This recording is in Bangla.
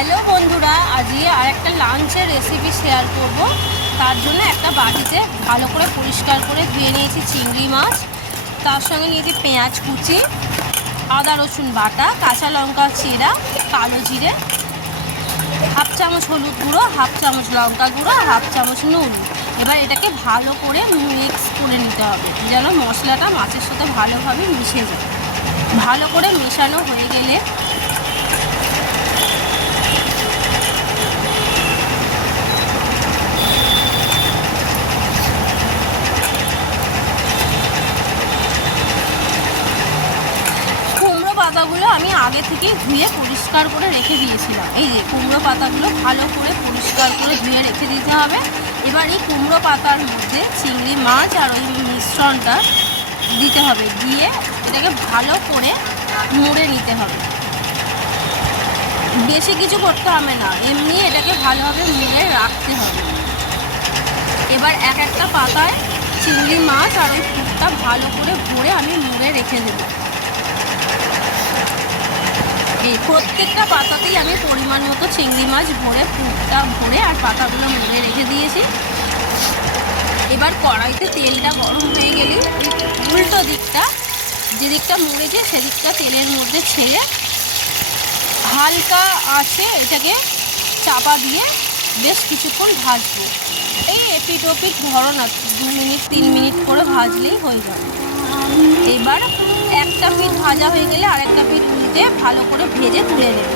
হ্যালো বন্ধুরা, আজকে আরেকটা লাঞ্চের রেসিপি শেয়ার করব। তার জন্য একটা বাটিতে ভালো করে পরিষ্কার করে ধুয়ে নিয়েছি চিংড়ি মাছ। তার সঙ্গে নিয়েছি পেঁয়াজ কুচি, আদা রসুন বাটা, কাঁচা লঙ্কা চিরা, কালো জিরে, হাফ চামচ হলুদ গুঁড়ো, হাফ চামচ লঙ্কা গুঁড়ো, হাফ চামচ নুন। এবার এটাকে ভালো করে মিক্স করে নিতে হবে যেন মশলাটা মাছের সাথে ভালোভাবে মিশে যায়। ভালো করে মেশানো হয়ে গেলে পাতাগুলো আমি আগে থেকেই ধুয়ে পরিষ্কার করে রেখে দিয়েছিলাম। এই যে কুমড়ো পাতাগুলো ভালো করে পরিষ্কার করে ধুয়ে রেখে দিতে হবে। এবার এই কুমড়ো পাতার মধ্যে চিংড়ি মাছ আর ওই মিশ্রণটা দিতে হবে, দিয়ে এটাকে ভালো করে মুড়ে নিতে হবে। বেশি কিছু করতে হবে না, এমনি এটাকে ভালোভাবে মুড়ে রাখতে হবে। এবার এক একটা পাতায় চিংড়ি মাছ আর ওই পুরটা ভালো করে ভরে আমি মুড়ে রেখে দেবো। এই প্রত্যেকটা পাতাতেই আমি পরিমাণ মতো চিংড়ি মাছ ভরে পুরটা ভরে আর পাতাগুলো মুড়ে রেখে দিয়েছি। এবার কড়াইতে তেলটা গরম হয়ে গেলে উল্টো দিকটা, যে দিকটা মুড়েছে সেদিকটা তেলের মধ্যে ছেড়ে হালকা আঁচে এটাকে চাপা দিয়ে বেশ কিছুক্ষণ ভাজবো। এই এপিট ওপিট ধরো না, 2 মিনিট 3 মিনিট করে ভাজলেই হয়ে যাবে। এবার একটা পিঠ ভাজা হয়ে গেলে আরেকটা পিঠ উল্টে ভালো করে ভেজে তুলে নেব।